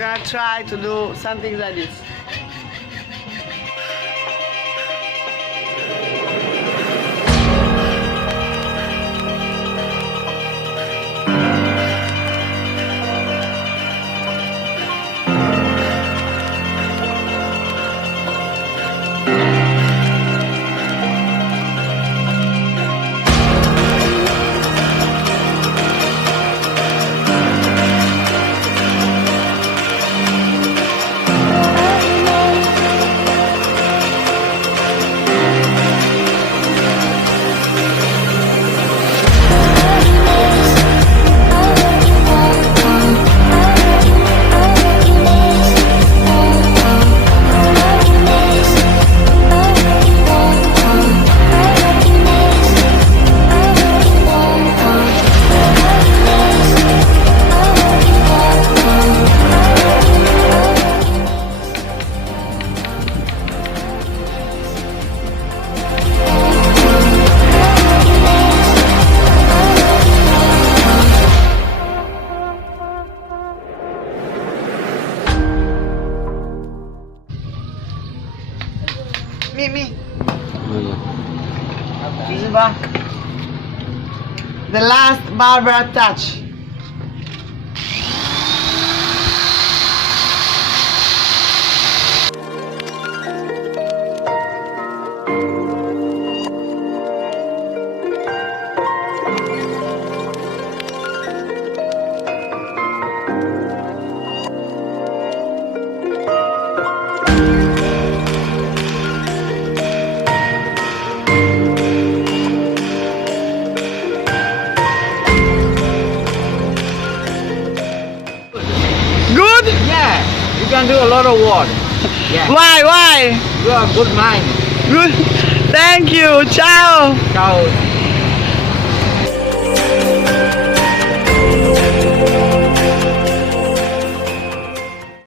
gonna try to do something like this. Me. This is the last barber touch. Good? Yeah, you can do a lot of work. Yeah. Why? You have good mind. Good. Thank you. Ciao. Ciao.